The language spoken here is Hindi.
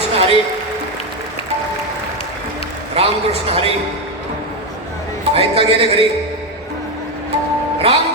रामकृष्ण हरी। रामकृष्ण कृष्ण आहेत का गेले घरी राम